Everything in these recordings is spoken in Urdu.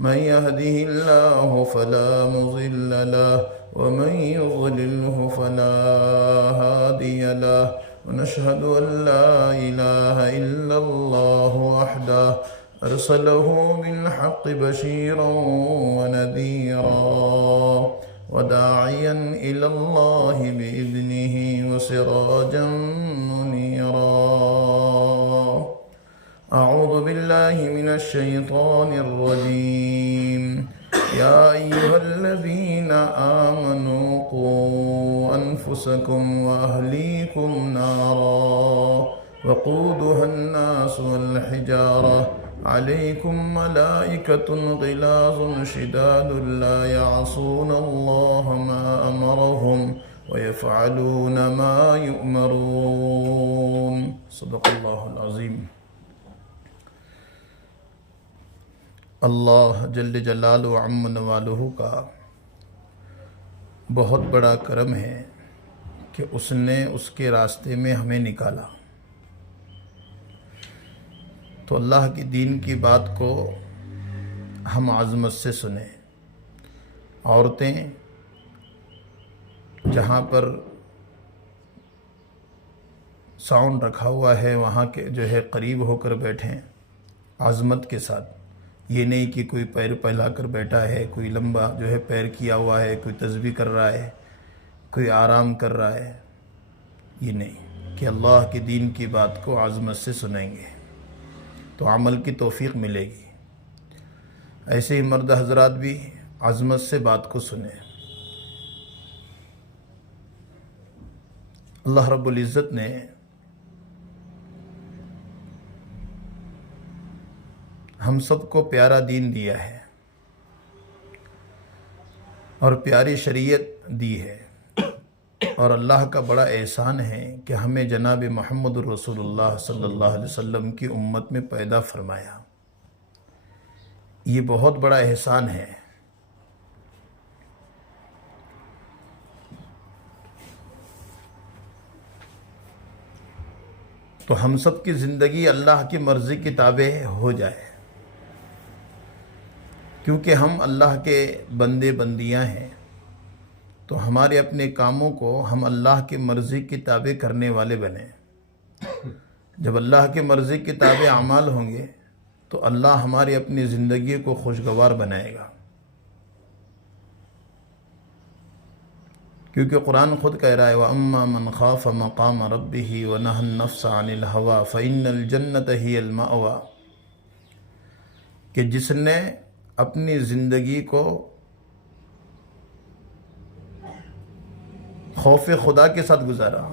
من يهده الله فلا مضل له ومن يضلله فلا هادي له ونشهد أن لا إله إلا الله وحده أرسله بالحق بشيرا ونذيرا وداعيا إلى الله بإذنه وسراجا منيرا أعوذ بالله من الشيطان الرجيم يا أيها الذين آمنوا قوا أنفسكم وأهليكم نارا وقودها الناس والحجارة عليكم ملائكة غلاظ شداد لا يعصون الله ما أمرهم ويفعلون ما يؤمرون صدق الله العظيم۔ اللہ جل جلالہ و عم نوالہ کا بہت بڑا کرم ہے کہ اس نے اس کے راستے میں ہمیں نکالا۔ تو اللہ کی دین کی بات کو ہم عظمت سے سنیں۔ عورتیں جہاں پر ساؤنڈ رکھا ہوا ہے وہاں کے جو ہے قریب ہو کر بیٹھیں عظمت کے ساتھ۔ یہ نہیں کہ کوئی پیر پھیلا کر بیٹھا ہے، کوئی لمبا جو ہے پیر کیا ہوا ہے، کوئی تسبیح کر رہا ہے، کوئی آرام کر رہا ہے۔ یہ نہیں کہ اللہ کے دین کی بات کو عظمت سے سنیں گے تو عمل کی توفیق ملے گی۔ ایسے ہی مرد حضرات بھی عظمت سے بات کو سنیں۔ اللہ رب العزت نے ہم سب کو پیارا دین دیا ہے اور پیاری شریعت دی ہے، اور اللہ کا بڑا احسان ہے کہ ہمیں جناب محمد رسول اللہ صلی اللہ علیہ وسلم کی امت میں پیدا فرمایا۔ یہ بہت بڑا احسان ہے۔ تو ہم سب کی زندگی اللہ کی مرضی کی تابع ہو جائے، کیونکہ ہم اللہ کے بندے بندیاں ہیں، تو ہمارے اپنے کاموں کو ہم اللہ کی مرضی کی تابع کرنے والے بنیں۔ جب اللہ کی مرضی کی تابع اعمال ہوں گے تو اللہ ہماری اپنی زندگی کو خوشگوار بنائے گا، کیونکہ قرآن خود کہہ رہا ہے وَأَمَّا مَنْ خَافَ مَقَامَ رَبِّهِ وَنَهَى النَّفْسَ عَنِ الْهَوَىٰ فَإِنَّ الْجَنَّةَ هِيَ الْمَأْوَىٰ، کہ جس نے اپنی زندگی کو خوف خدا کے ساتھ گزارا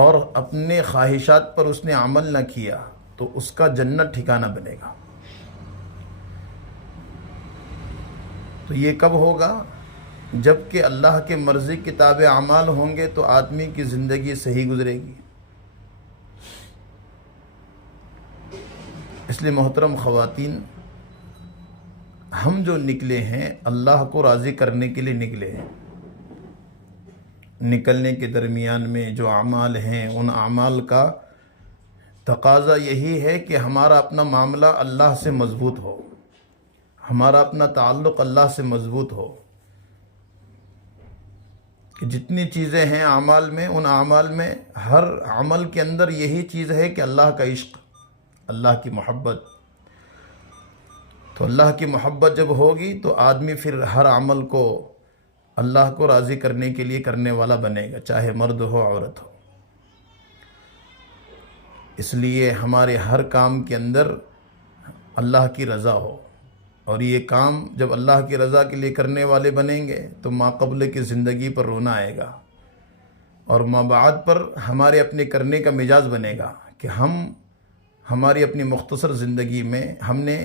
اور اپنے خواہشات پر اس نے عمل نہ کیا تو اس کا جنت ٹھکانہ بنے گا۔ تو یہ کب ہوگا؟ جب کہ اللہ کے مرضی کے تابع اعمال ہوں گے تو آدمی کی زندگی صحیح گزرے گی۔ اس لیے محترم خواتین، ہم جو نکلے ہیں اللہ کو راضی کرنے کے لیے نکلے ہیں۔ نکلنے کے درمیان میں جو اعمال ہیں ان اعمال کا تقاضا یہی ہے کہ ہمارا اپنا معاملہ اللہ سے مضبوط ہو، ہمارا اپنا تعلق اللہ سے مضبوط ہو، کہ جتنی چیزیں ہیں اعمال میں، ان اعمال میں ہر عمل کے اندر یہی چیز ہے کہ اللہ کا عشق، اللہ کی محبت۔ تو اللہ کی محبت جب ہوگی تو آدمی پھر ہر عمل کو اللہ کو راضی کرنے کے لیے کرنے والا بنے گا، چاہے مرد ہو عورت ہو۔ اس لیے ہمارے ہر کام کے اندر اللہ کی رضا ہو، اور یہ کام جب اللہ کی رضا کے لیے کرنے والے بنیں گے تو ماقبل کی زندگی پر رونا آئے گا، اور ما بعد پر ہمارے اپنے کرنے کا مزاج بنے گا کہ ہماری اپنی مختصر زندگی میں ہم نے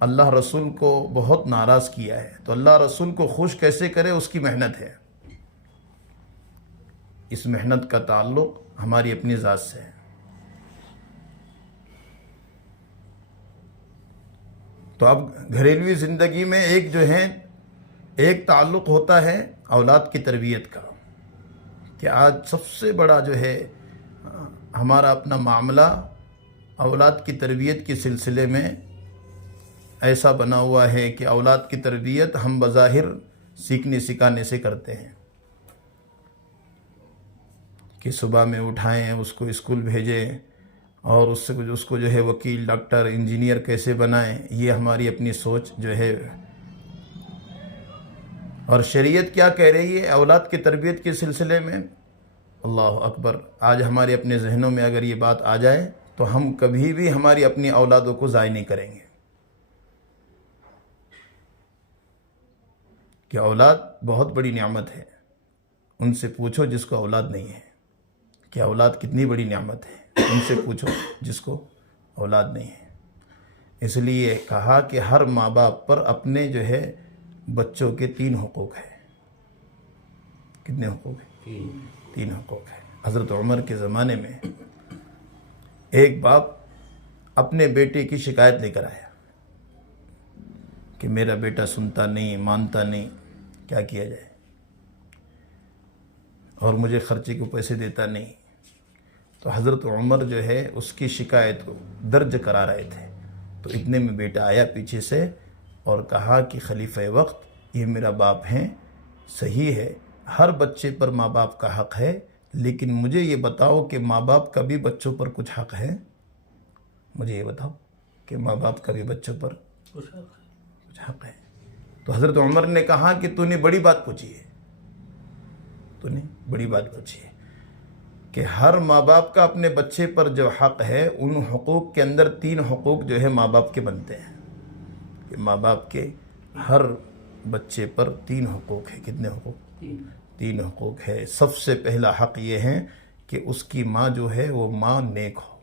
اللہ رسول کو بہت ناراض کیا ہے، تو اللہ رسول کو خوش کیسے کرے اس کی محنت ہے۔ اس محنت کا تعلق ہماری اپنی ذات سے ہے۔ تو اب گھریلوی زندگی میں ایک تعلق ہوتا ہے اولاد کی تربیت کا، کہ آج سب سے بڑا ہمارا اپنا معاملہ اولاد کی تربیت کے سلسلے میں ایسا بنا ہوا ہے کہ اولاد کی تربیت ہم بظاہر سیکھنے سکھانے سے کرتے ہیں، کہ صبح میں اٹھائیں، اس کو اسکول بھیجیں، اور اس کو وکیل، ڈاکٹر، انجینئر کیسے بنائیں، یہ ہماری اپنی سوچ اور شریعت کیا کہہ رہی ہے اولاد کی تربیت کے سلسلے میں؟ اللہ اکبر! آج ہمارے اپنے ذہنوں میں اگر یہ بات آ جائے تو ہم کبھی بھی ہماری اپنی اولادوں کو ضائع نہیں کریں گے، کہ اولاد بہت بڑی نعمت ہے۔ ان سے پوچھو جس کو اولاد نہیں ہے کہ اولاد کتنی بڑی نعمت ہے، ان سے پوچھو جس کو اولاد نہیں ہے۔ اس لیے کہا کہ ہر ماں باپ پر اپنے بچوں کے 3 حقوق ہیں۔ کتنے حقوق ہیں؟ 3 حقوق ہیں۔ حضرت عمر کے زمانے میں ایک باپ اپنے بیٹے کی شکایت لے کر آیا کہ میرا بیٹا سنتا نہیں، مانتا نہیں، کیا کیا جائے، اور مجھے خرچے کو پیسے دیتا نہیں۔ تو حضرت عمر اس کی شکایت کو درج کرا رہے تھے، تو اتنے میں بیٹا آیا پیچھے سے اور کہا کہ خلیفہ وقت یہ میرا باپ ہیں، صحیح ہے ہر بچے پر ماں باپ کا حق ہے، لیکن مجھے یہ بتاؤ کہ ماں باپ کا بھی بچوں پر کچھ حق ہے؟ مجھے یہ بتاؤ کہ ماں باپ کا بھی بچوں پر کچھ حق ہے؟ تو حضرت عمر نے کہا کہ تو نے بڑی بات پوچھی ہے، تو نے بڑی بات پوچھی ہے، کہ ہر ماں باپ کا اپنے بچے پر جو حق ہے، ان حقوق کے اندر 3 حقوق ماں باپ کے بنتے ہیں، کہ ماں باپ کے ہر بچے پر 3 حقوق ہے۔ کتنے حقوق؟ 3 حقوق ہے۔ سب سے پہلا حق یہ ہے کہ اس کی ماں وہ ماں نیک ہو،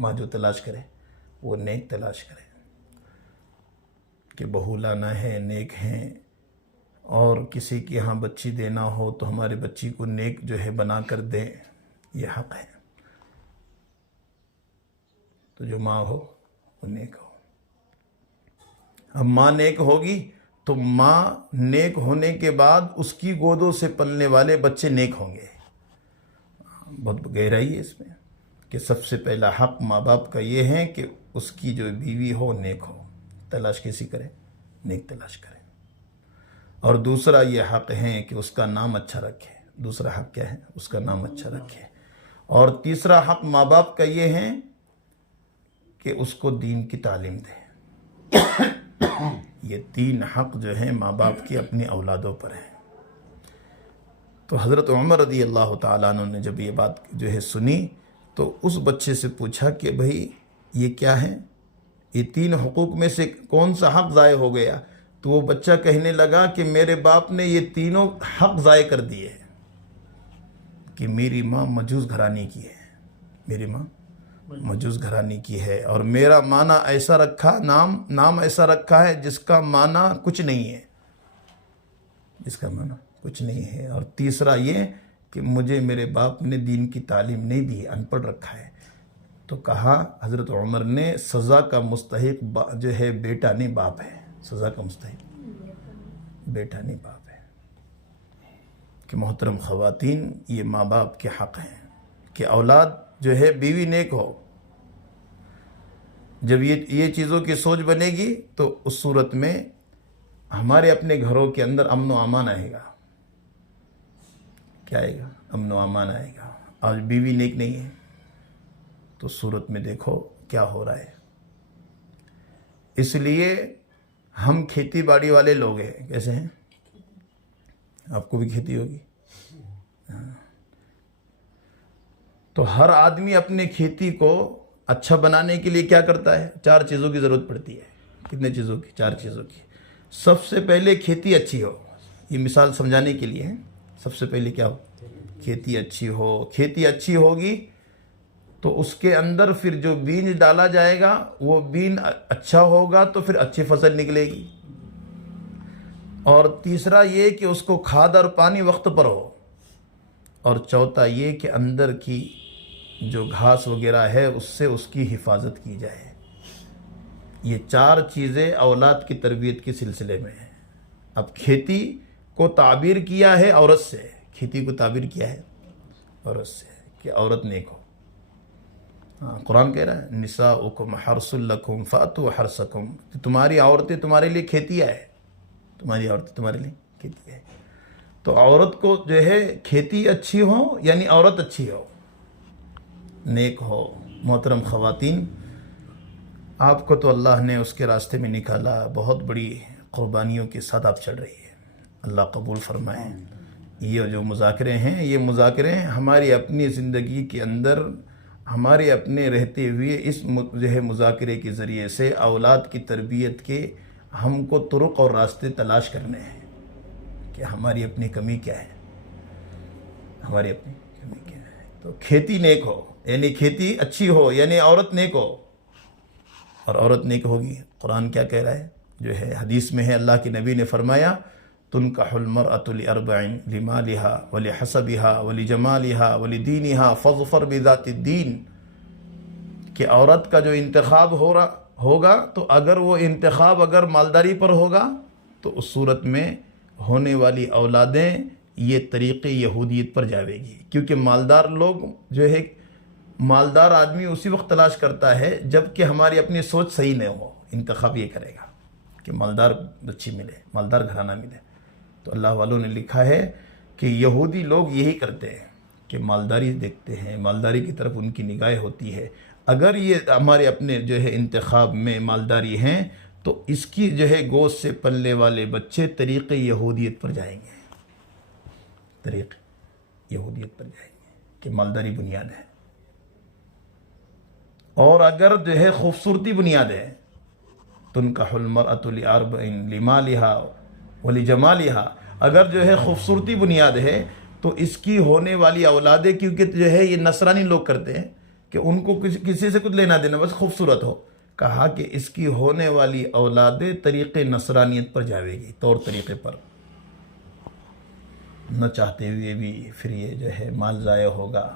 ماں جو تلاش کرے وہ نیک تلاش کرے، کہ بہو لانا ہے نیک ہیں، اور کسی کے ہاں بچی دینا ہو تو ہمارے بچی کو نیک بنا کر دیں، یہ حق ہے۔ تو جو ماں ہو وہ نیک ہو۔ اب ماں نیک ہوگی تو ماں نیک ہونے کے بعد اس کی گودوں سے پلنے والے بچے نیک ہوں گے۔ بہت گہرائی ہے اس میں، کہ سب سے پہلا حق ماں باپ کا یہ ہے کہ اس کی جو بیوی ہو نیک ہو، تلاش کیسی کرے؟ نیک تلاش کرے۔ اور دوسرا یہ حق ہے کہ اس کا نام اچھا رکھے۔ دوسرا حق کیا ہے؟ اس کا نام اچھا رکھے۔ اور تیسرا حق ماں باپ کا یہ ہے کہ اس کو دین کی تعلیم دے۔ یہ 3 حق ماں باپ کی اپنی اولادوں پر ہیں۔ تو حضرت عمر رضی اللہ تعالیٰ عنہ نے جب یہ بات سنی تو اس بچے سے پوچھا کہ بھئی یہ کیا ہے؟ یہ 3 حقوق میں سے کون سا حق ضائع ہو گیا؟ تو وہ بچہ کہنے لگا کہ میرے باپ نے یہ 3 حق ضائع کر دیے، کہ میری ماں مجوس گھرانے کی ہے، میری ماں مجوس گھرانے کی ہے، اور میرا معنی ایسا رکھا، نام ایسا رکھا ہے جس کا معنی کچھ نہیں ہے، جس کا معنی کچھ نہیں ہے۔ اور تیسرا یہ کہ مجھے میرے باپ نے دین کی تعلیم نہیں دی، ان پڑھ رکھا ہے۔ تو کہا حضرت عمر نے سزا کا مستحق بیٹا نہیں باپ ہے، سزا کا مستحق بیٹا نہیں باپ ہے۔ کہ محترم خواتین، یہ ماں باپ کے حق ہیں کہ اولاد بیوی نیک ہو۔ جب یہ چیزوں کی سوچ بنے گی تو اس صورت میں ہمارے اپنے گھروں کے اندر امن و امان آئے گا۔ کیا آئے گا؟ امن و امان آئے گا۔ آج بیوی نیک نہیں ہے تو صورت میں دیکھو کیا ہو رہا ہے۔ اس لیے ہم کھیتی باڑی والے لوگ ہیں۔ کیسے ہیں؟ آپ کو بھی کھیتی ہوگی؟ تو ہر آدمی اپنے کھیتی کو اچھا بنانے کے لیے کیا کرتا ہے؟ 4 چیزوں کی ضرورت پڑتی ہے۔ کتنے چیزوں کی؟ 4 چیزوں کی۔ سب سے پہلے کھیتی اچھی ہو، یہ مثال سمجھانے کے لیے ہے۔ سب سے پہلے کیا ہو؟ کھیتی اچھی ہو۔ کھیتی اچھی ہوگی تو اس کے اندر پھر جو بیج ڈالا جائے گا وہ بیج اچھا ہوگا تو پھر اچھی فصل نکلے گی۔ اور تیسرا یہ کہ اس کو کھاد اور پانی وقت پر ہو۔ اور چوتھا یہ کہ اندر کی جو گھاس وغیرہ ہے اس سے اس کی حفاظت کی جائے۔ یہ 4 چیزیں اولاد کی تربیت کے سلسلے میں ہیں۔ اب کھیتی کو تعبیر کیا ہے عورت سے، کھیتی کو تعبیر کیا ہے عورت سے کہ عورت نیک ہو۔ قرآن کہہ رہا ہے نساؤکم حرث لکم فأتوا حرثکم، تمہاری عورتیں تمہارے لیے کھیتیاں ہے، تمہاری عورتیں تمہارے لیے کھیتی ہے۔ تو عورت کو جو ہے کھیتی اچھی ہو یعنی عورت اچھی ہو، نیک ہو۔ محترم خواتین، آپ کو تو اللہ نے اس کے راستے میں نکالا، بہت بڑی قربانیوں کے ساتھ آپ چل رہی ہے، اللہ قبول فرمائے۔ یہ جو مذاکرے ہیں، یہ مذاکرے ہماری اپنی زندگی کے اندر، ہمارے اپنے رہتے ہوئے اس جو ہے مذاکرے کے ذریعے سے اولاد کی تربیت کے ہم کو طرق اور راستے تلاش کرنے ہیں کہ ہماری اپنی کمی کیا ہے، ہماری اپنی کمی کیا ہے۔ تو کھیتی نیک ہو یعنی کھیتی اچھی ہو یعنی عورت نیک ہو، اور عورت نیک ہوگی۔ قرآن کیا کہہ رہا ہے؟ جو ہے حدیث میں ہے، اللہ کے نبی نے فرمایا تنکح المرأة لأربع لمالها ولحسبها ولجمالها ولدینها فاظفر بذات الدین، کہ عورت کا جو انتخاب ہوگا تو اگر وہ انتخاب اگر مالداری پر ہوگا تو اس صورت میں ہونے والی اولادیں یہ طریق یہودیت پر جاوے گی، کیونکہ مالدار لوگ جو ہے، مالدار آدمی اسی وقت تلاش کرتا ہے جب کہ ہماری اپنی سوچ صحیح نہ ہو، انتخاب یہ کرے گا کہ مالدار بچی ملے، مالدار گھرانہ ملے۔ تو اللہ والوں نے لکھا ہے کہ یہودی لوگ یہی کرتے ہیں کہ مالداری دیکھتے ہیں، مالداری کی طرف ان کی نگاہ ہوتی ہے۔ اگر یہ ہمارے اپنے جو ہے انتخاب میں مالداری ہیں تو اس کی جو ہے گوشت سے پلنے والے بچے طریق یہودیت پر جائیں گے، طریق یہودیت پر جائیں گے کہ مالداری بنیاد ہے۔ اور اگر جو ہے خوبصورتی بنیاد ہے، تنکح المرأة لأربع لمالها ولجمالها، اگر جو ہے خوبصورتی بنیاد ہے تو اس کی ہونے والی اولادیں، کیونکہ جو ہے یہ نصرانی لوگ کرتے ہیں کہ ان کو کسی سے کچھ لینا دینا، بس خوبصورت ہو، کہا کہ اس کی ہونے والی اولادیں طریق نصرانیت پر جاوے گی، طور طریقے پر، نہ چاہتے ہوئے بھی پھر یہ جو ہے مال ضائع ہوگا،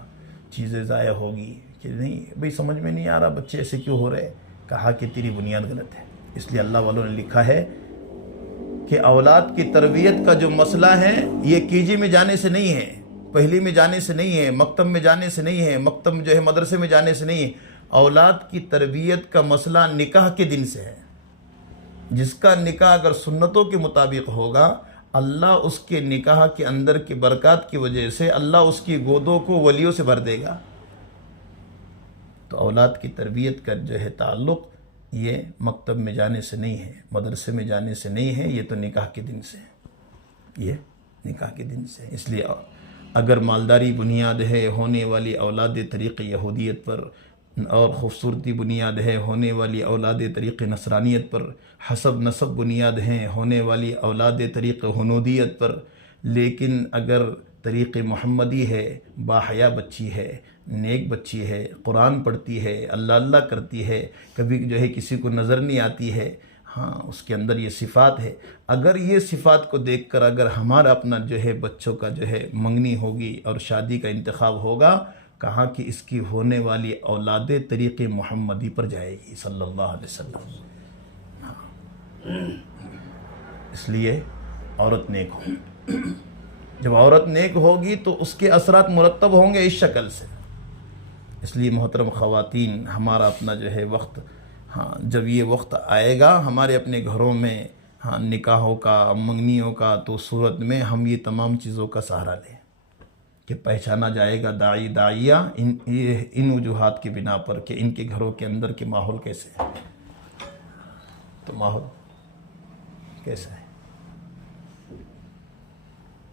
چیزیں ضائع ہوگی کہ نہیں بھئی سمجھ میں نہیں آ رہا بچے ایسے کیوں ہو رہے، کہا کہ تیری بنیاد غلط ہے۔ اس لیے اللہ والوں نے لکھا ہے کہ اولاد کی تربیت کا جو مسئلہ ہے یہ KG میں جانے سے نہیں ہے، پہلی میں جانے سے نہیں ہے، مکتب میں جانے سے نہیں ہے، مکتب جو ہے مدرسے میں جانے سے نہیں ہے۔ اولاد کی تربیت کا مسئلہ نکاح کے دن سے ہے۔ جس کا نکاح اگر سنتوں کے مطابق ہوگا، اللہ اس کے نکاح کے اندر کی برکات کی وجہ سے اللہ اس کی گودوں کو ولیوں سے بھر دے گا۔ تو اولاد کی تربیت کا جو ہے تعلق یہ مکتب میں جانے سے نہیں ہے، مدرسے میں جانے سے نہیں ہے، یہ تو نکاح کے دن سے ہے، یہ نکاح کے دن سے۔ اس لیے اگر مالداری بنیاد ہے ہونے والی اولاد طریق یہودیت پر، اور خوبصورتی بنیاد ہے ہونے والی اولاد طریق نصرانیت پر، حسب نسب بنیاد ہیں ہونے والی اولاد طریق ہنودیت پر، لیکن اگر طریق محمدی ہے، باحیا بچی ہے، نیک بچی ہے، قرآن پڑھتی ہے، اللہ اللہ کرتی ہے، کبھی جو ہے کسی کو نظر نہیں آتی ہے، ہاں اس کے اندر یہ صفات ہے، اگر یہ صفات کو دیکھ کر اگر ہمارا اپنا جو ہے بچوں کا جو ہے منگنی ہوگی اور شادی کا انتخاب ہوگا، کہا کہ اس کی ہونے والی اولاد طریق محمدی پر جائے گی صلی اللہ علیہ وسلم۔ اس لیے عورت نیک ہو، جب عورت نیک ہوگی تو اس کے اثرات مرتب ہوں گے اس شکل سے۔ اس لیے محترم خواتین، ہمارا اپنا جو ہے وقت، جب یہ وقت آئے گا ہمارے اپنے گھروں میں نکاحوں کا، منگنیوں کا، تو صورت میں ہم یہ تمام چیزوں کا سہارا لیں کہ پہچانا جائے گا داعیہ ان وجوہات کی بنا پر کہ ان کے گھروں کے اندر کے ماحول کیسے ہے، تو ماحول کیسا ہے۔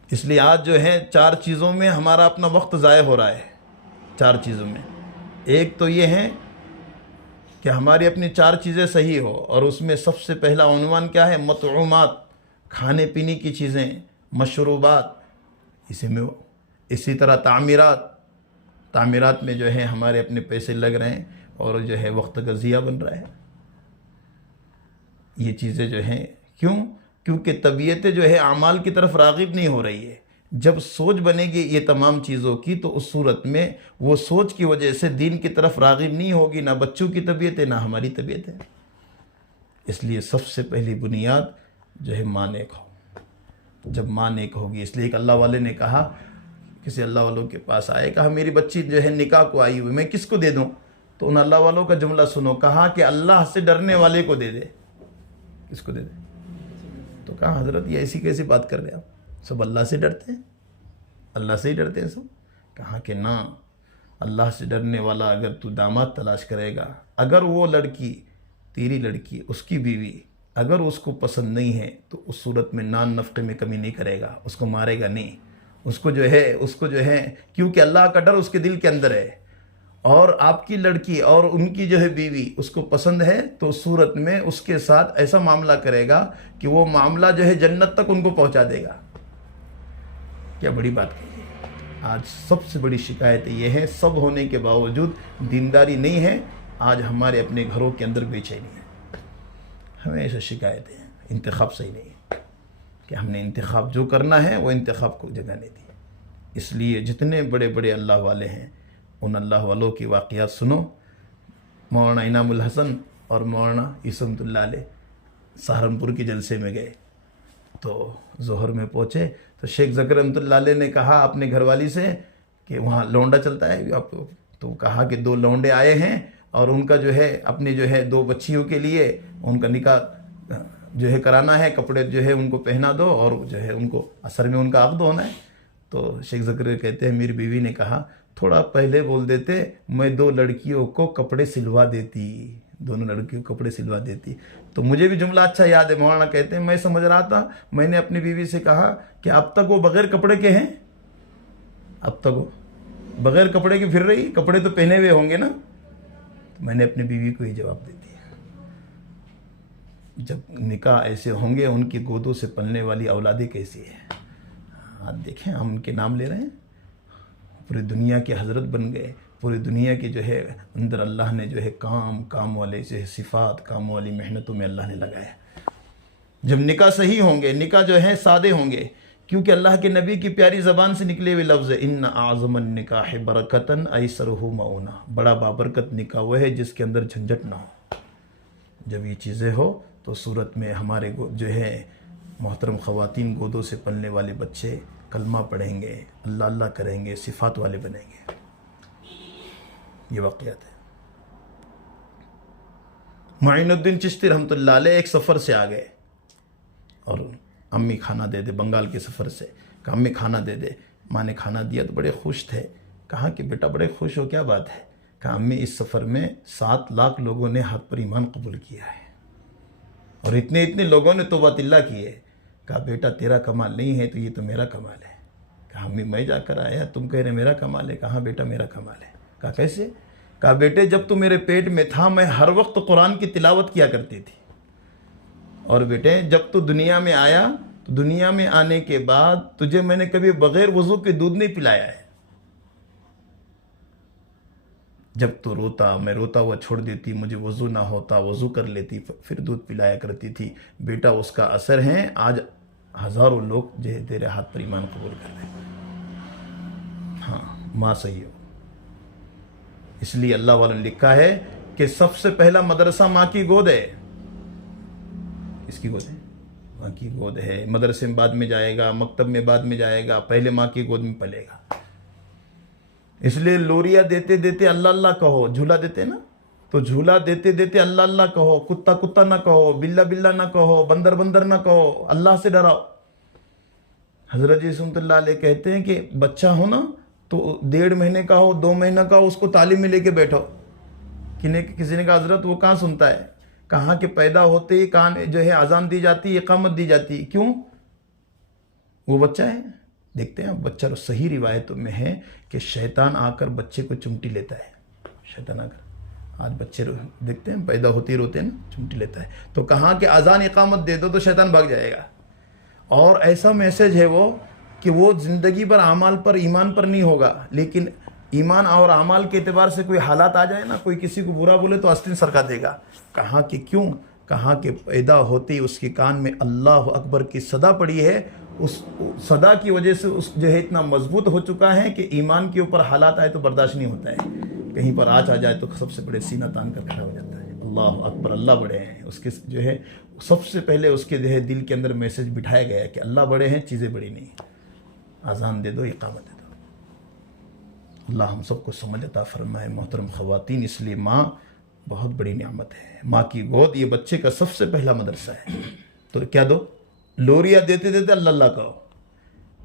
اس لیے آج جو ہے 4 چیزوں میں ہمارا اپنا وقت ضائع ہو رہا ہے، 4 چیزوں میں۔ ایک تو یہ ہے کہ ہماری اپنی 4 چیزیں صحیح ہو، اور اس میں سب سے پہلا عنوان کیا ہے؟ مطعومات، کھانے پینے کی چیزیں، مشروبات، اسی میں اسی طرح تعمیرات میں جو ہے ہمارے اپنے پیسے لگ رہے ہیں اور جو ہے وقت کا ضیاع بن رہا ہے۔ یہ چیزیں جو ہیں کیونکہ طبیعت جو ہے اعمال کی طرف راغب نہیں ہو رہی ہے۔ جب سوچ بنے گی یہ تمام چیزوں کی تو اس صورت میں وہ سوچ کی وجہ سے دین کی طرف راغب نہیں ہوگی، نہ بچوں کی طبیعت ہے نہ ہماری طبیعت ہے۔ اس لیے سب سے پہلی بنیاد جو ہے ماں نیک ہو۔ جب ماں نیک ہوگی، اس لیے ایک اللہ والے نے کہا، کسی اللہ والوں کے پاس آئے، کہا میری بچی جو ہے نکاح کو آئی ہوئی، میں کس کو دے دوں؟ تو ان اللہ والوں کا جملہ سنو، کہا کہ اللہ سے ڈرنے والے کو دے دے۔ کس کو دے دے؟ تو کہا حضرت یہ ایسی کیسی بات کر رہے ہیں آپ؟ سب اللہ سے ڈرتے ہیں، اللہ سے ہی ڈرتے ہیں سب۔ کہا کہ نہ، اللہ سے ڈرنے والا اگر تو داماد تلاش کرے گا، اگر وہ لڑکی تیری لڑکی، اس کی بیوی اگر اس کو پسند نہیں ہے تو اس صورت میں نان نفقے میں کمی نہیں کرے گا، اس کو مارے گا نہیں، اس کو جو ہے کیونکہ اللہ کا ڈر اس کے دل کے اندر ہے، اور آپ کی لڑکی اور ان کی جو ہے بیوی اس کو پسند ہے تو اس صورت میں اس کے ساتھ ایسا معاملہ کرے گا کہ وہ معاملہ جو ہے جنت تک ان کو پہنچا دے گا۔ کیا بڑی بات کہی ہے۔ آج سب سے بڑی شکایت یہ ہے، سب ہونے کے باوجود دینداری نہیں ہے، آج ہمارے اپنے گھروں کے اندر بے چینی ہے۔ ہمیشہ شکایت ہے، انتخاب صحیح نہیں ہے، کہ ہم نے انتخاب جو کرنا ہے وہ انتخاب کو جگہ نہیں دی۔ اس لیے جتنے بڑے بڑے اللہ والے ہیں ان اللہ والوں کی واقعات سنو۔ مولانا انعام الحسن اور مولانا عصمت اللہ علیہ سہارنپور کے جلسے میں گئے تو ظہر میں پہنچے تو شیخ ذکر رحمۃ اللہ علیہ نے کہا اپنے گھر والی سے کہ وہاں لونڈا چلتا ہے آپ، تو کہا کہ 2 لونڈے آئے ہیں اور ان کا جو ہے اپنے جو ہے 2 بچیوں کے لیے ان کا نکاح جو ہے کرانا ہے، کپڑے جو ہے ان کو پہنا دو اور جو ہے ان کو اثر میں ان کا عقد ہونا ہے۔ تو شیخ ذکر کہتے ہیں میری بیوی نے کہا تھوڑا پہلے بول دیتے، میں 2 لڑکیوں کو کپڑے سلوا دیتی، دونوں لڑکیوں کو کپڑے سلوا دیتی۔ تو مجھے بھی جملہ اچھا یاد ہے، مولانا کہتے ہیں میں سمجھ رہا تھا، میں نے اپنی بیوی سے کہا کہ اب تک وہ بغیر کپڑے کے ہیں، اب تک وہ بغیر کپڑے کے پھر رہی، کپڑے تو پہنے ہوئے ہوں گے نا۔ تو میں نے اپنی بیوی کو یہ جواب دے دیا، جب نکاح ایسے ہوں گے ان کی گودوں سے پلنے والی اولادیں کیسی ہیں؟ آج دیکھیں ہم ان کے نام لے رہے ہیں، پوری دنیا کے حضرت بن گئے، پوری دنیا کے جو ہے اندر اللہ نے جو ہے کام والے جو ہے صفات، کام والی محنتوں میں اللہ نے لگایا۔ جب نکاح صحیح ہوں گے، نکاح جو ہے سادے ہوں گے، کیونکہ اللہ کے نبی کی پیاری زبان سے نکلے ہوئے لفظ ہے ان اعظم النکاح برکتن ایسرہ مؤونہ، بڑا بابرکت نکاح وہ ہے جس کے اندر جھنجھٹ نہ ہو۔ جب یہ چیزیں ہو تو صورت میں ہمارے جو ہے محترم خواتین گودوں سے پلنے والے بچے کلمہ پڑھیں گے، اللہ اللہ کریں گے، صفات والے بنیں گے۔ یہ واقعات ہے۔ معین الدین چشتی رحمۃ اللہ علیہ ایک سفر سے آ گئے اور امی کھانا دے دے، بنگال کے سفر سے، کہا امی کھانا دے دے۔ ماں نے کھانا دیا تو بڑے خوش تھے، کہا کہ بیٹا بڑے خوش ہو، کیا بات ہے؟ کہا امی اس سفر میں 7 لاکھ لوگوں نے ہاتھ پر ایمان قبول کیا ہے اور اتنے لوگوں نے توبۃ اللہ کی ہے۔ کہا بیٹا تیرا کمال نہیں ہے تو یہ تو میرا کمال ہے۔ کہا امی میں جا کر آیا، تم کہہ رہے میرا کمال ہے؟ کہا بیٹا میرا کمال ہے۔ کہا کیسے؟ کہا بیٹے جب تو میرے پیٹ میں تھا میں ہر وقت قرآن کی تلاوت کیا کرتی تھی، اور بیٹے جب تو دنیا میں آیا تو دنیا میں آنے کے بعد تجھے میں نے کبھی بغیر وضو کے دودھ نہیں پلایا ہے۔ جب تو روتا، میں روتا ہوا چھوڑ دیتی، مجھے وضو نہ ہوتا، وضو کر لیتی، پھر دودھ پلایا کرتی تھی۔ بیٹا اس کا اثر ہے، آج ہزاروں لوگ جو ہے تیرے ہاتھ پر ایمان قبول کر رہے ہیں۔ ہاں ماں صحیح ہو۔ اس لیے اللہ والوں نے لکھا ہے کہ سب سے پہلا مدرسہ ماں کی گود ہے۔ اس کی گود ہے، ماں کی گود ہے۔ مدرسے میں بعد میں جائے گا، مکتب میں بعد میں جائے گا، پہلے ماں کی گود میں پلے گا۔ اس لیے لوریاں دیتے دیتے اللہ اللہ کہو، جھولا دیتے نا تو جھولا دیتے دیتے اللہ اللہ کہو، کتا کتا نہ کہو، بلا بلا نہ کہو، بندر بندر نہ کہو، اللہ سے ڈراؤ۔ حضرت جی رحمۃ اللہ علیہ کہتے ہیں کہ بچہ ہو نا تو 1.5 مہینے کا ہو، 2 مہینہ کا ہو، اس کو تعلیم میں لے کے بیٹھو۔ کسی نے کہا حضرت وہ کہاں سنتا ہے؟ کہاں کہ پیدا ہوتے ہی کان جو ہے اذان دی جاتی، اقامت دی جاتی، کیوں؟ وہ بچہ ہے۔ دیکھتے ہیں بچہ صحیح روایتوں میں ہے کہ شیطان آ کر بچے کو چمٹی لیتا ہے، شیطان آ کر آج بچے دیکھتے ہیں پیدا ہوتے ہی روتے ہیں نا، چمٹی لیتا ہے. تو کہا کہ اذان اقامت دے دو تو شیطان بھاگ جائے گا. اور ایسا میسج ہے وہ کہ وہ زندگی پر اعمال پر ایمان پر نہیں ہوگا، لیکن ایمان اور اعمال کے اعتبار سے کوئی حالات آ جائے نا، کوئی کسی کو برا بولے تو آستین سرکا دے گا. کہا کہ کیوں؟ کہا کہ پیدا ہوتے ہی اس کے کان میں اللہ اکبر کی صدا پڑی ہے، اس صدا کی وجہ سے اس جو ہے اتنا مضبوط ہو چکا ہے کہ ایمان کے اوپر حالات آئے تو برداشت نہیں ہوتا ہے. کہیں پر آنچ آ جائے تو سب سے بڑے سینہ تان کر کھڑا ہو جاتا ہے. اللہ اکبر، اللہ بڑے ہیں. اس کے جو ہے سب سے پہلے اس کے جو ہے دل کے اندر میسج بٹھایا گیا ہے کہ اللہ بڑے ہیں، چیزیں بڑی نہیں. اذان دے دو، اقامت دے دو. اللہ ہم سب کو سمجھ عطا فرمائے. محترم خواتین، اس لیے ماں بہت بڑی نعمت ہے. ماں کی گود یہ بچے کا سب سے پہلا مدرسہ ہے. تو کیا دو؟ لوریاں دیتے دیتے اللہ اللہ کہو.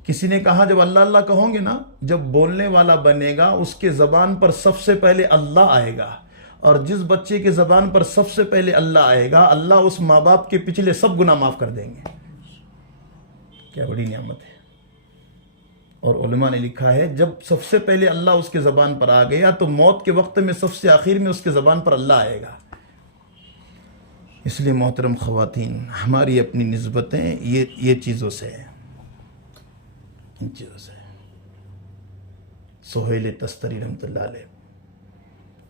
کسی نے کہا جب اللہ اللہ کہوں گے نا، جب بولنے والا بنے گا اس کے زبان پر سب سے پہلے اللہ آئے گا. اور جس بچے کے زبان پر سب سے پہلے اللہ آئے گا، اللہ اس ماں باپ کے پچھلے سب گناہ معاف کر دیں گے. کیا بڑی نعمت ہے. اور علماء نے لکھا ہے جب سب سے پہلے اللہ اس کے زبان پر آ گیا تو موت کے وقت میں سب سے آخر میں اس کے زبان پر اللہ آئے گا. اس لیے محترم خواتین، ہماری اپنی نسبتیں یہ چیزوں سے ہیں، ان چیزوں سے. سہیل تستری رحمۃ اللہ علیہ،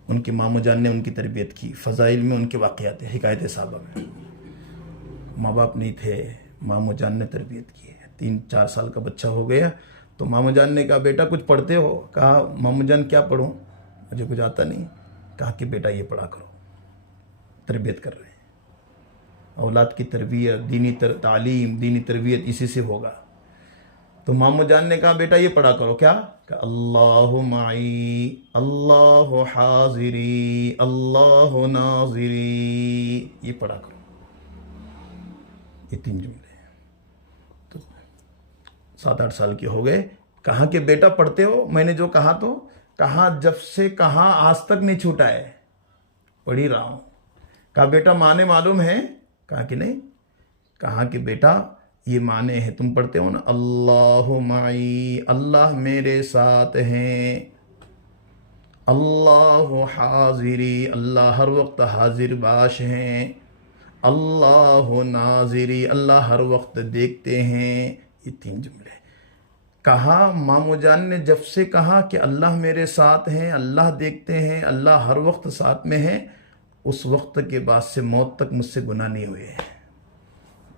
ان کے ماموں جان نے ان کی تربیت کی. فضائل میں ان کے واقعات ہیں، حکایت صحابہ میں. ماں باپ نہیں تھے، ماموں جان نے تربیت کی. 3-4 سال کا بچہ ہو گیا تو ماموں جان نے کہا بیٹا کچھ پڑھتے ہو؟ کہا ماموں جان کیا پڑھوں، مجھے کچھ آتا نہیں. کہا کہ بیٹا یہ پڑھا کرو. تربیت کر رہے ہیں. اولاد کی تربیت، دینی تعلیم، دینی تربیت اسی سے ہوگا. تو ماموں جان نے کہا بیٹا یہ پڑھا کرو. کیا؟ کہ اللہ معی، اللہ حاضری، اللہ ناظری. یہ پڑھا کرو. یہ 3 جملے. تو 7-8 سال کے ہو گئے. کہا کہ بیٹا پڑھتے ہو؟ میں نے جو کہا تو کہا جب سے کہا آج تک نہیں چھوٹا ہے، پڑھ ہی رہا ہوں. کہا بیٹا معنی معلوم ہے؟ کہا کہ نہیں. کہا کہ بیٹا یہ معنی ہے تم پڑھتے ہو نا، اللہ معی، اللہ میرے ساتھ ہیں. اللہ حاضری، اللہ ہر وقت حاضر باش ہیں. اللہ ناظری، اللہ ہر وقت دیکھتے ہیں. یہ 3 جملے. کہا ماموں جان نے جب سے کہا کہ اللہ میرے ساتھ ہیں، اللہ دیکھتے ہیں، اللہ ہر وقت ساتھ میں ہے، اس وقت کے بعد سے موت تک مجھ سے گناہ نہیں ہوئے ہیں.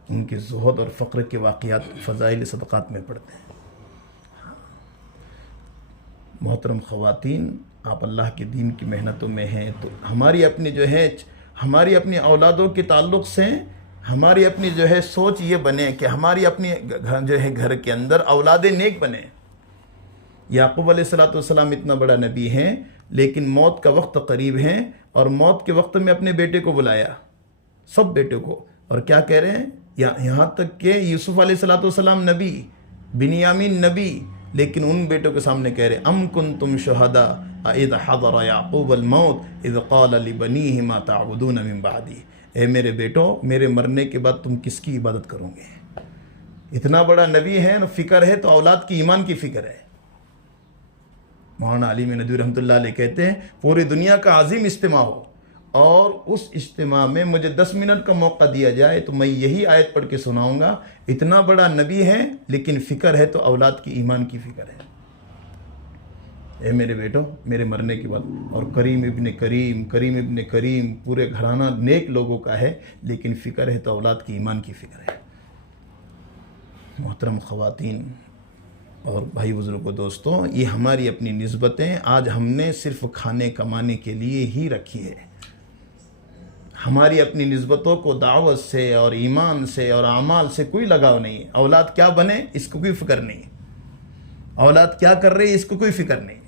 ان کے زہد اور فقر کے واقعات فضائل صدقات میں پڑھتے ہیں. محترم خواتین، آپ اللہ کے دین کی محنتوں میں ہیں تو ہماری اپنی جو ہے ہماری اپنی اولادوں کے تعلق سے ہماری اپنی جو ہے سوچ یہ بنے کہ ہماری اپنی جو ہے گھر کے اندر اولاد نیک بنے. یعقوب علیہ السلام اتنا بڑا نبی ہیں لیکن موت کا وقت قریب ہیں، اور موت کے وقت میں اپنے بیٹے کو بلایا، سب بیٹے کو. اور کیا کہہ رہے ہیں؟ یہاں تک کہ یوسف علیہ السلام نبی، بنیامین نبی، لیکن ان بیٹوں کے سامنے کہہ رہے ام کنتم شہداء اذ حضر یعقوب الموت اذ قال لبنیہ ما تعبدون من بعدی. اے میرے بیٹو، میرے مرنے کے بعد تم کس کی عبادت کرو گے؟ اتنا بڑا نبی ہے، فکر ہے تو اولاد کی ایمان کی فکر ہے. مولانا علی ندوی رحمۃ اللہ علیہ کہتے ہیں پوری دنیا کا عظیم اجتماع ہو اور اس اجتماع میں مجھے 10 منٹ کا موقع دیا جائے تو میں یہی آیت پڑھ کے سناؤں گا. اتنا بڑا نبی ہے لیکن فکر ہے تو اولاد کی ایمان کی فکر ہے. اے میرے بیٹو، میرے مرنے کے بعد. اور کریم ابن کریم پورے گھرانہ نیک لوگوں کا ہے لیکن فکر ہے تو اولاد کی ایمان کی فکر ہے. محترم خواتین اور بھائی بزرگوں، دوستوں، یہ ہماری اپنی نسبتیں آج ہم نے صرف کھانے کمانے کے لیے ہی رکھی ہے. ہماری اپنی نسبتوں کو دعوت سے اور ایمان سے اور اعمال سے کوئی لگاؤ نہیں ہے. اولاد کیا بنے اس کو کوئی فکر نہیں. اولاد کیا کر رہی ہے اس کو کوئی فکر نہیں.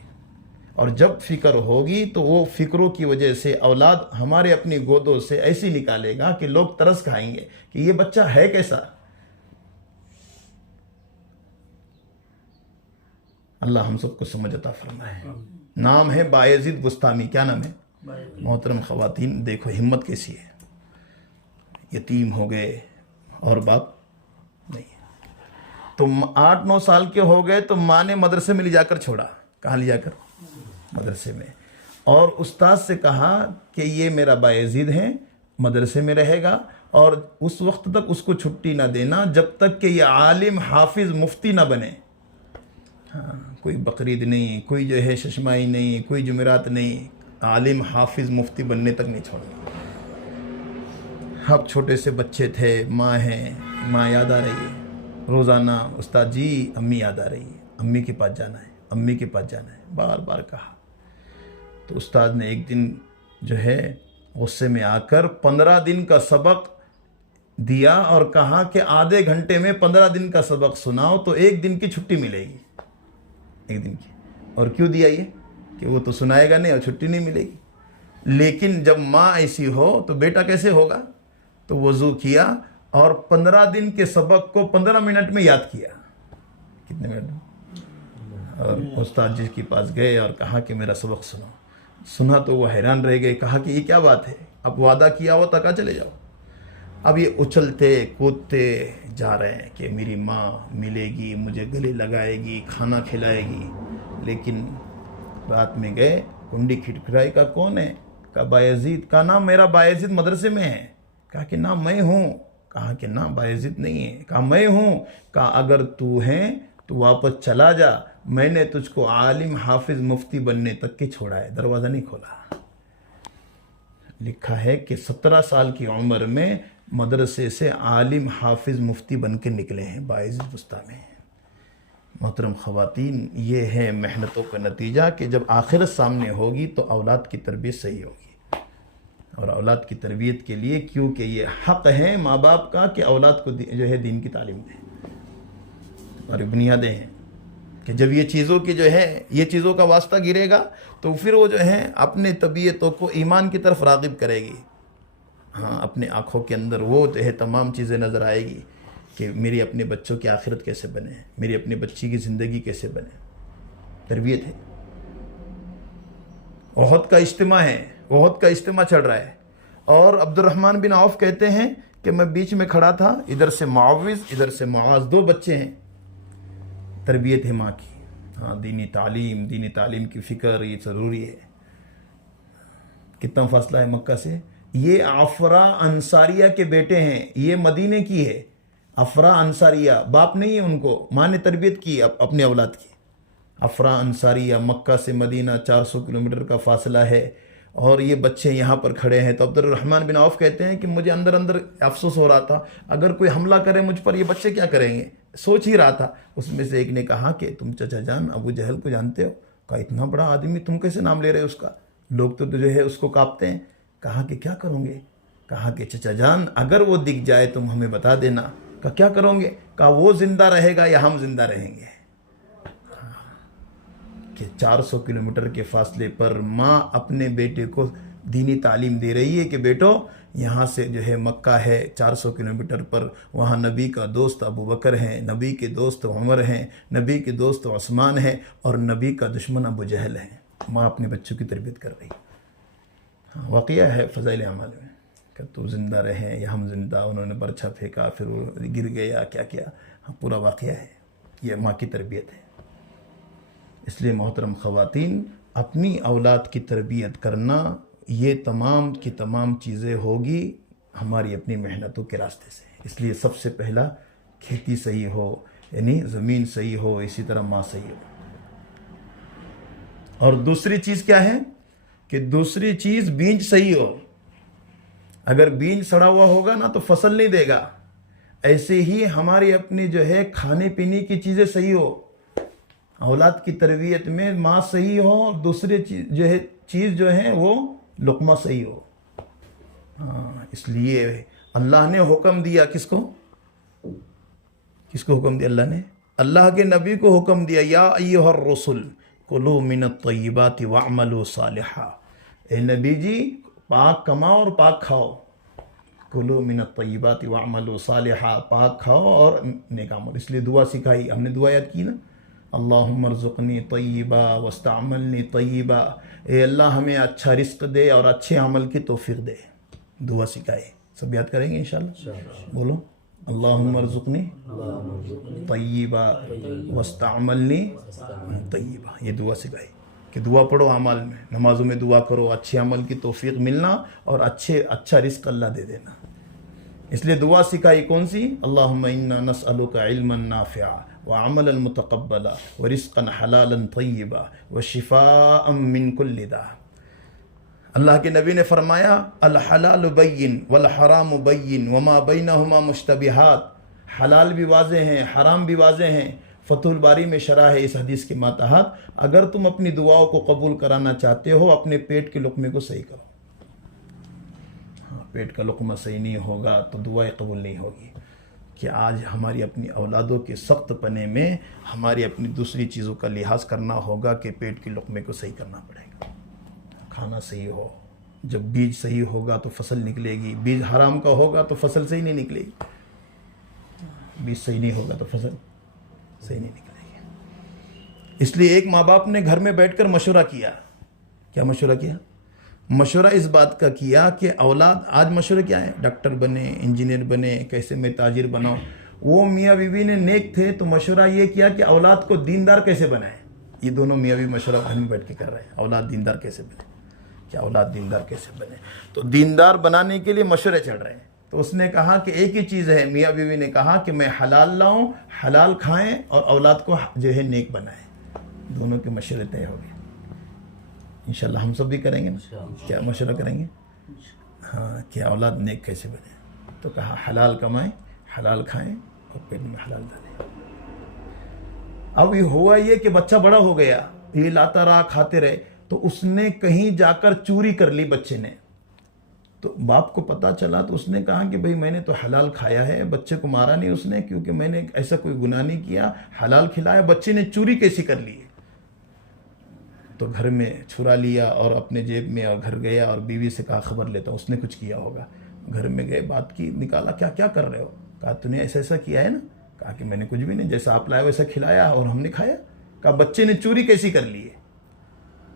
اور جب فکر ہوگی تو وہ فکروں کی وجہ سے اولاد ہمارے اپنی گودوں سے ایسی نکالے گا کہ لوگ ترس کھائیں گے کہ یہ بچہ ہے کیسا. اللہ ہم سب کو سمجھ عطا فرمائے. نام ہے بایزید بستامی. کیا نام ہے؟ محترم خواتین، دیکھو ہمت کیسی ہے. یتیم ہو گئے اور باپ نہیں. تم 8-9 سال کے ہو گئے تو ماں نے مدرسے میں لے جا کر چھوڑا. کہاں لے جا کر؟ مدرسے میں. اور استاد سے کہا کہ یہ میرا بایزید ہے، مدرسے میں رہے گا، اور اس وقت تک اس کو چھٹی نہ دینا جب تک کہ یہ عالم حافظ مفتی نہ بنے۔ ہاں، کوئی بقرعید نہیں، کوئی جو ہے ششمائی نہیں، کوئی جمعرات نہیں، عالم حافظ مفتی بننے تک نہیں چھوڑنا۔ اب چھوٹے سے بچے تھے، ماں ہیں، ماں یاد آ رہی ہے روزانہ، استاد جی امی یاد آ رہی ہے، امی کے پاس جانا ہے، امی کے پاس جانا ہے، بار بار کہا۔ تو استاد نے ایک دن جو ہے غصے میں آ کر 15 دن کا سبق دیا اور کہا کہ آدھے گھنٹے میں 15 دن کا سبق سناؤ تو 1 دن کی چھٹی ملے گی، 1 دن کی۔ اور کیوں دیا یہ کہ وہ تو سنائے گا نہیں اور چھٹی نہیں ملے گی۔ لیکن جب ماں ایسی ہو تو بیٹا کیسے ہوگا؟ تو وضو کیا اور 15 دن کے سبق کو 15 منٹ میں یاد کیا۔ کتنے منٹ میں؟ اور استاد جی کے پاس گئے اور کہا کہ میرا سبق سنو۔ سنا تو وہ حیران رہ گئے، کہا کہ یہ کیا بات ہے؟ اب وعدہ کیا ہو تکا چلے جاؤ۔ اب یہ اچھلتے کودتے جا رہے ہیں کہ میری ماں ملے گی، مجھے گلے لگائے گی، کھانا کھلائے گی۔ لیکن رات میں گئے، کنڈی کھٹکھٹائی، کا کون ہے؟ کہا بایزید۔ کا نام میرا بایزید مدرسے میں ہے۔ کہا کہ نہ میں ہوں۔ کہا کہ نہ بایزید نہیں ہے۔ کہا میں ہوں۔ کہا اگر تو ہے تو واپس چلا جا، میں نے تجھ کو عالم حافظ مفتی بننے تک کے چھوڑا ہے، دروازہ نہیں کھولا۔ لکھا ہے کہ 17 سال کی عمر میں مدرسے سے عالم حافظ مفتی بن کے نکلے ہیں بایزید بستامی۔ محترم خواتین، یہ ہے محنتوں کا نتیجہ کہ جب آخرت سامنے ہوگی تو اولاد کی تربیت صحیح ہوگی۔ اور اولاد کی تربیت کے لیے، کیونکہ یہ حق ہے ماں باپ کا کہ اولاد کو جو ہے دین کی تعلیم دیں، اور بنیادیں ہیں کہ جب یہ چیزوں کی جو ہے یہ چیزوں کا واسطہ گرے گا تو پھر وہ جو ہے اپنے طبیعتوں کو ایمان کی طرف راغب کرے گی۔ ہاں، اپنے آنکھوں کے اندر وہ جو ہے تمام چیزیں نظر آئے گی کہ میری اپنے بچوں کی آخرت کیسے بنے، میری اپنی بچی کی زندگی کیسے بنے۔ تربیت ہے۔ احد کا اجتماع ہے، احد کا اجتماع چل رہا ہے، اور عبد الرحمن بن عوف کہتے ہیں کہ میں بیچ میں کھڑا تھا، ادھر سے معاوض ادھر سے معاذ، 2 بچے ہیں۔ تربیت ہے ماں کی۔ ہاں، دینی تعلیم کی فکر یہ ضروری ہے۔ کتنا فاصلہ ہے مکہ سے؟ یہ افرا انصاریہ کے بیٹے ہیں، یہ مدینے کی ہے۔ افرا انصاریہ باپ نہیں ہے ان کو، ماں نے تربیت کی اپنے اولاد کی۔ افرا انصاریہ، مکہ سے مدینہ 400 کلومیٹر کا فاصلہ ہے، اور یہ بچے یہاں پر کھڑے ہیں۔ تو عبد الرحمن بن عوف کہتے ہیں کہ مجھے اندر افسوس ہو رہا تھا، اگر کوئی حملہ کرے مجھ پر یہ بچے کیا کریں گے، سوچ ہی رہا تھا۔ اس میں سے ایک نے کہا کہ تم چچا جان ابو جہل کو جانتے ہو؟ کہا اتنا بڑا آدمی تم کیسے نام لے رہے اس کا، لوگ تو جو ہے اس کو کانپتے ہیں۔ کہا کہ کیا کروں گے؟ کہا کہ چچا جان اگر وہ دکھ جائے تم ہمیں بتا دینا۔ کہا کیا کروں گے؟ کہا وہ زندہ رہے گا یا ہم زندہ رہیں گے۔ کہ 400 کلومیٹر کے فاصلے پر ماں اپنے بیٹے کو دینی تعلیم دے رہی ہے کہ بیٹو یہاں سے جو ہے مکہ ہے 400 کلومیٹر پر، وہاں نبی کا دوست ابو بکر ہیں، نبی کے دوست عمر ہیں، نبی کے دوست عثمان ہیں، اور نبی کا دشمن ابو جہل ہیں۔ ماں اپنے بچوں کی تربیت کر رہی ہے۔ واقعہ ہے فضائل اعمال میں کہ تو زندہ رہیں یا ہم زندہ، انہوں نے برچھا پھینکا پھر وہ گر گیا، کیا کیا، پورا واقعہ ہے۔ یہ ماں کی تربیت ہے۔ اس لیے محترم خواتین، اپنی اولاد کی تربیت کرنا، یہ تمام کی تمام چیزیں ہوگی ہماری اپنی محنتوں کے راستے سے۔ اس لیے سب سے پہلا کھیتی صحیح ہو، یعنی زمین صحیح ہو، اسی طرح ماں صحیح ہو۔ اور دوسری چیز کیا ہے کہ دوسری چیز بیج صحیح ہو۔ اگر بیج سڑا ہوا ہوگا نا تو فصل نہیں دے گا۔ ایسے ہی ہماری اپنی جو ہے کھانے پینے کی چیزیں صحیح ہو، اولاد کی تربیت میں ماں صحیح ہو، اور دوسری چیز جو ہے وہ لقمہ صحیح ہو۔ اس لیے اللہ نے حکم دیا، کس کو حکم دیا؟ اللہ نے اللہ کے نبی کو حکم دیا، یا ایھا الرسل کلوا من الطیبات واعملوا صالحا۔ اے نبی جی پاک کماؤ اور پاک کھاؤ۔ کلوا من الطیبات واعملوا صالحا، پاک کھاؤ اور نیک عمل۔ اس لیے دعا سکھائی، ہم نے دعا یاد کی نا، اللہم ارزقنی طیبا واستعملنی طیبا۔ اے اللہ ہمیں اچھا رزق دے اور اچھے عمل کی توفیق دے۔ دعا سکھائے، سب یاد کریں گے انشاءاللہ۔ بولو اللہم ارزقنی طیبا واستعملنی طیبا، یہ دعا سکھائی کہ دعا پڑھو اعمال میں، نمازوں میں دعا کرو، اچھے عمل کی توفیق ملنا اور اچھا رزق اللہ دے دینا۔ اس لیے دعا سکھائی کون سی؟ اللہم انا نسألک علما نافعا وعملا متقبلا ورزقا حلالا طیبا وشفاء من کل داء۔ اللہ کے نبی نے فرمایا الحلال بین والحرام بین وما بینہما مشتبہات، حلال بھی واضح ہیں، حرام بھی واضح ہیں۔ فتح الباری میں شرح ہے اس حدیث کے ماتحت، اگر تم اپنی دعاؤں کو قبول کرانا چاہتے ہو اپنے پیٹ کے لقمے کو صحیح کرو۔ پیٹ کا لقمہ صحیح نہیں ہوگا تو دعائیں قبول نہیں ہوگی۔ کہ آج ہماری اپنی اولادوں کے سخت پنے میں ہماری اپنی دوسری چیزوں کا لحاظ کرنا ہوگا کہ پیٹ کے لقمے کو صحیح کرنا پڑے گا، کھانا صحیح ہو۔ جب بیج صحیح ہوگا تو فصل نکلے گی، بیج حرام کا ہوگا تو فصل صحیح نہیں نکلے گی، بیج صحیح نہیں ہوگا تو فصل صحیح نہیں نکلے گی۔ اس لیے ایک ماں باپ نے گھر میں بیٹھ کر مشورہ کیا۔ کیا مشورہ کیا؟ مشورہ اس بات کا کیا کہ اولاد، آج مشورہ کیا ہے؟ ڈاکٹر بنے، انجینئر بنے، کیسے میں تاجر بناؤں۔ وہ میاں بیوی نے نیک تھے تو مشورہ یہ کیا کہ اولاد کو دیندار کیسے بنائیں۔ یہ دونوں میاں بیوی مشورہ گھر میں بیٹھ کے کر رہے ہیں، اولاد دیندار کیسے بنے، کیا اولاد دیندار کیسے بنے۔ تو دیندار بنانے کے لیے مشورے چل رہے ہیں۔ تو اس نے کہا کہ ایک ہی چیز ہے، میاں بیوی نے کہا کہ میں حلال لاؤں، حلال کھائیں اور اولاد کو جو ہے نیک بنائیں۔ دونوں کے مشورے طے ہو گئے۔ انشاءاللہ ہم سب بھی کریں گے نا، کیا مشورہ کریں گے؟ ہاں، کہ اولاد نیک کیسے بنے۔ تو کہا حلال کمائیں، حلال کھائیں اور پیٹ میں حلال ڈالیں۔ اب یہ ہوا یہ کہ بچہ بڑا ہو گیا، یہ لاتا رہا، کھاتے رہے، تو اس نے کہیں جا کر چوری کر لی بچے نے۔ تو باپ کو پتہ چلا تو اس نے کہا کہ بھئی میں نے تو حلال کھایا ہے، بچے کو مارا نہیں اس نے کیونکہ میں نے ایسا کوئی گناہ نہیں کیا، حلال کھلایا، بچے نے چوری کیسی کر لی ہے۔ تو گھر میں چھرا لیا اور اپنے جیب میں اور گھر گیا اور بیوی سے کہا خبر لیتا ہوں، اس نے کچھ کیا ہوگا۔ گھر میں گئے، بات کی، نکالا، کیا کر رہے ہو؟ کہا تو نے ایسا کیا ہے نا؟ کہا کہ میں نے کچھ بھی نہیں، جیسا آپ لائے ویسا کھلایا اور ہم نے کھایا۔ کہا بچے نے چوری کیسی کر لی ہے؟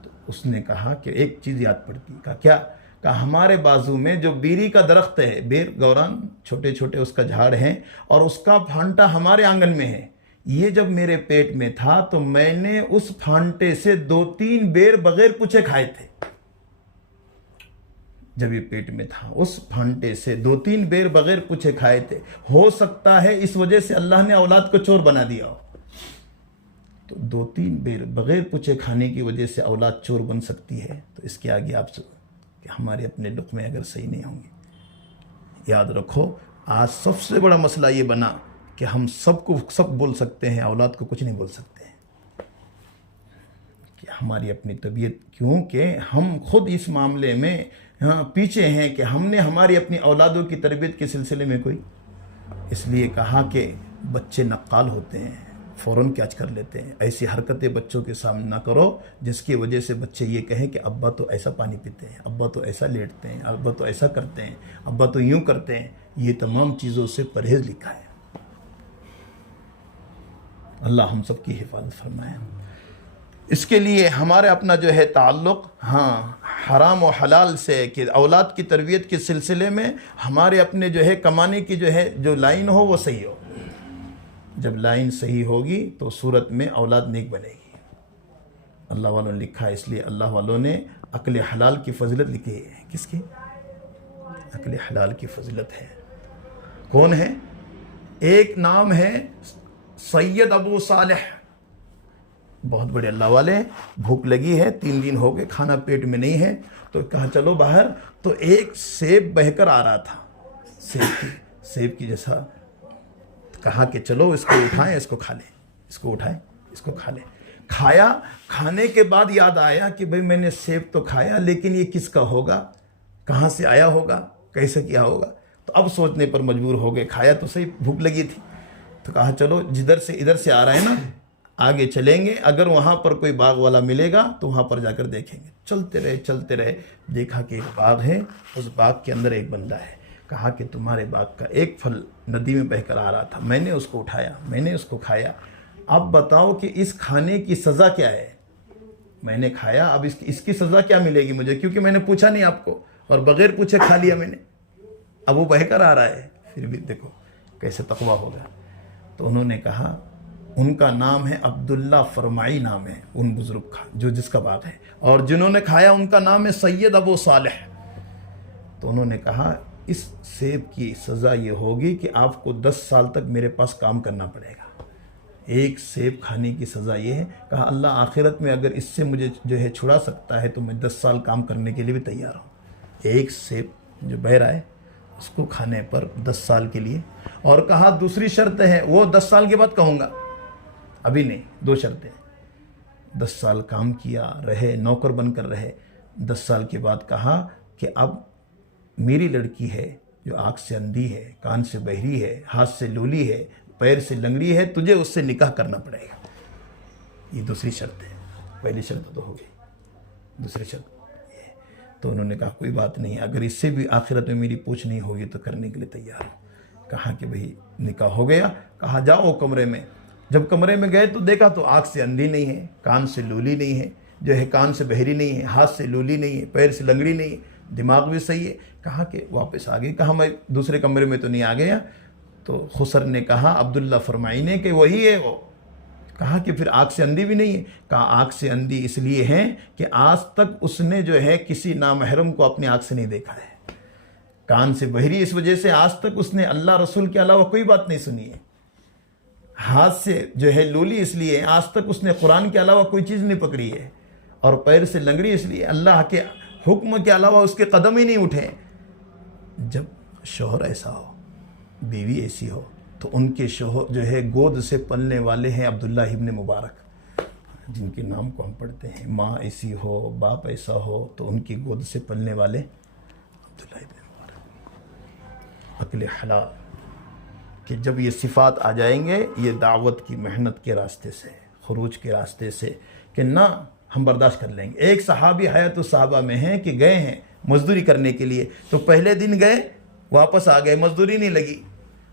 تو اس نے کہا کہ ایک چیز یاد پڑتی۔ کہا کیا؟ کہا ہمارے بازو میں جو بیری کا درخت ہے، بیر گوران، چھوٹے چھوٹے اس کا جھاڑ ہے اور اس کا پھانٹا ہمارے آنگن میں ہے، یہ جب میرے پیٹ میں تھا تو میں نے اس پھانٹے سے 2-3 بیر بغیر پوچھے کھائے تھے۔ جب یہ پیٹ میں تھا اس پھانٹے سے 2-3 بیر بغیر پوچھے کھائے تھے۔ ہو سکتا ہے اس وجہ سے اللہ نے اولاد کو چور بنا دیا ہو۔ تو 2-3 بیر بغیر پوچھے کھانے کی وجہ سے اولاد چور بن سکتی ہے، تو اس کے آگے آپ کہ ہمارے اپنے لقمے اگر صحیح نہیں ہوں گے۔ یاد رکھو آج سب سے بڑا مسئلہ یہ بنا کہ ہم سب بول سکتے ہیں، اولاد کو کچھ نہیں بول سکتے ہیں، کہ ہماری اپنی طبیعت، کیونکہ ہم خود اس معاملے میں پیچھے ہیں کہ ہم نے ہماری اپنی اولادوں کی تربیت کے سلسلے میں کوئی، اس لیے کہا کہ بچے نقال ہوتے ہیں، فوراً کیچ کر لیتے ہیں۔ ایسی حرکتیں بچوں کے سامنے نہ کرو جس کی وجہ سے بچے یہ کہیں کہ ابا تو ایسا پانی پیتے ہیں، ابا تو ایسا لیٹتے ہیں، ابا تو ایسا کرتے ہیں، ابا تو یوں کرتے ہیں۔ یہ تمام چیزوں سے پرہیز لکھا ہے۔ اللہ ہم سب کی حفاظت فرمائے۔ اس کے لیے ہمارے اپنا جو ہے تعلق حرام و حلال سے، کہ اولاد کی تربیت کے سلسلے میں ہمارے اپنے جو ہے کمانے کی جو لائن ہو وہ صحیح ہو۔ جب لائن صحیح ہوگی تو صورت میں اولاد نیک بنے گی۔ اللہ والوں نے لکھا ہے، اس لیے اللہ والوں نے عقل حلال کی فضیلت لکھی ہے۔ کس کی؟ عقل حلال کی فضیلت ہے۔ کون ہے؟ ایک نام ہے سید ابو صالح، بہت بڑے اللہ والے، بھوک لگی ہے، 3 دن ہو گئے کھانا پیٹ میں نہیں ہے، تو کہا چلو باہر، تو ایک سیب بہہ کر آ رہا تھا، سیب کی جیسا، کہا کہ چلو اس کو اٹھائیں، اس کو کھا لیں، اس کو اٹھائیں، اس کو کھا لیں۔ کھایا، کھانے کے بعد یاد آیا کہ بھئی میں نے سیب تو کھایا لیکن یہ کس کا ہوگا، کہاں سے آیا ہوگا، کیسے کیا ہوگا۔ تو اب سوچنے پر مجبور ہو گئے، کھایا تو صحیح، بھوک لگی تھی، تو کہا چلو جدھر سے ادھر سے آ رہا ہے نا، آگے چلیں گے، اگر وہاں پر کوئی باغ والا ملے گا تو وہاں پر جا کر دیکھیں گے۔ چلتے رہے، دیکھا کہ ایک باغ ہے، اس باغ کے اندر ایک بندہ ہے۔ کہا کہ تمہارے باغ کا ایک پھل ندی میں بہہ کر آ رہا تھا، میں نے اس کو اٹھایا، میں نے اس کو کھایا، اب بتاؤ کہ اس کھانے کی سزا کیا ہے؟ میں نے کھایا، اب اس کی سزا کیا ملے گی مجھے، کیونکہ میں نے پوچھا نہیں آپ کو اور بغیر پوچھے کھا لیا میں نے، اب وہ بہہ کر آ رہا ہے، پھر بھی دیکھو کیسے تقویٰ ہوگا۔ تو انہوں نے کہا، ان کا نام ہے عبداللہ فرمائی، نام ہے ان بزرگ کا جس کا باغ ہے، اور جنہوں نے کھایا ان کا نام ہے سید ابو صالح۔ تو انہوں نے کہا اس سیب کی سزا یہ ہوگی کہ آپ کو 10 سال تک میرے پاس کام کرنا پڑے گا، ایک سیب کھانے کی سزا یہ ہے۔ کہا اللہ آخرت میں اگر اس سے مجھے جو ہے چھڑا سکتا ہے تو میں 10 سال کام کرنے کے لیے بھی تیار ہوں۔ ایک سیب جو بہ رہا ہے اس کو کھانے پر 10 سال کے لیے، اور کہا دوسری شرط ہے وہ 10 سال کے بعد کہوں گا، ابھی نہیں، 2 شرطیں۔ 10 سال کام کیا، رہے، نوکر بن کر رہے، 10 سال کے بعد کہا کہ اب میری لڑکی ہے جو آنکھ سے اندھی ہے، کان سے بہری ہے، ہاتھ سے لولی ہے، پیر سے لنگڑی ہے، تجھے اس سے نکاح کرنا پڑے گا۔ یہ دوسری شرط ہے، پہلی شرط تو ہو گئی، دوسری شرط یہ۔ تو انہوں نے کہا کوئی بات نہیں، اگر اس سے بھی آخرت میں میری پوچھ نہیں ہوگی تو کرنے کے لیے تیار ہوں۔ کہا کہ بھئی نکاح ہو گیا۔ کہا جاؤ کمرے میں۔ جب کمرے میں گئے تو دیکھا تو آنکھ سے اندھی نہیں ہے، کان سے لولی نہیں ہے، جو ہے کان سے بہری نہیں ہے، ہاتھ سے لولی نہیں ہے، پیر سے لنگڑی نہیں ہے، دماغ بھی صحیح ہے۔ کہا کہ واپس آ گئے۔ کہا میں دوسرے کمرے میں تو نہیں آ گیا۔ تو خسر نے کہا عبداللہ فرمائی نے کہ وہی ہے وہ۔ کہا کہ پھر آنکھ سے اندھی بھی نہیں ہے؟ کہا آنکھ سے اندھی اس لیے ہے کہ آج تک اس نے جو ہے کسی نامحرم کو اپنی آنکھ سے نہیں دیکھا ہے۔ کان سے بہری اس وجہ سے آج تک اس نے اللہ رسول کے علاوہ کوئی بات نہیں سنی ہے۔ ہاتھ سے جو ہے لولی اس لیے آج تک اس نے قرآن کے علاوہ کوئی چیز نہیں پکڑی ہے، اور پیر سے لنگڑی اس لیے اللہ کے حکم کے علاوہ اس کے قدم ہی نہیں اٹھے۔ جب شوہر ایسا ہو، بیوی ایسی ہو، تو ان کے شوہر جو ہے گود سے پلنے والے ہیں عبداللہ ابن مبارک، جن کے نام کو ہم پڑھتے ہیں۔ ماں ایسی ہو، باپ ایسا ہو، تو ان کی گود سے پلنے والے عبداللہ ابن مبارک۔ عقل حلال کہ جب یہ صفات آ جائیں گے، یہ دعوت کی محنت کے راستے سے، خروج کے راستے سے، کہ نہ ہم برداشت کر لیں گے۔ ایک صحابی حیات الصحابہ میں ہیں کہ گئے ہیں مزدوری کرنے کے لیے، تو پہلے دن گئے، واپس آ گئے، مزدوری نہیں لگی۔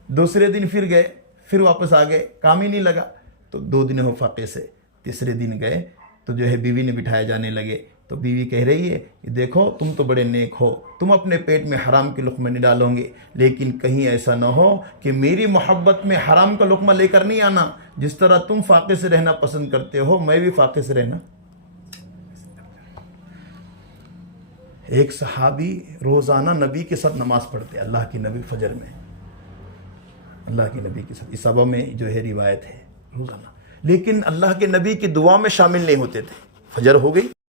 دوسرے دن پھر گئے، پھر واپس آ گئے، کام ہی نہیں لگا، تو 2 دن ہو فاقے سے۔ تیسرے دن گئے تو جو ہے بیوی نے بٹھائے جانے لگے، تو بیوی کہہ رہی ہے کہ دیکھو تم تو بڑے نیک ہو، تم اپنے پیٹ میں حرام کے لقمے نہیں ڈالو گے، لیکن کہیں ایسا نہ ہو کہ میری محبت میں حرام کا لقمہ لے کر نہیں آنا۔ جس طرح تم فاقے سے رہنا پسند کرتے ہو، میں بھی فاقے سے رہنا۔ ایک صحابی روزانہ نبی کے ساتھ نماز پڑھتے، اللہ کی نبی فجر میں، اللہ کے نبی کے ساتھ، اس صحابہ میں جو ہے روایت ہے روزانہ، لیکن اللہ کے نبی کی دعا میں شامل نہیں ہوتے تھے۔ فجر ہو گئی،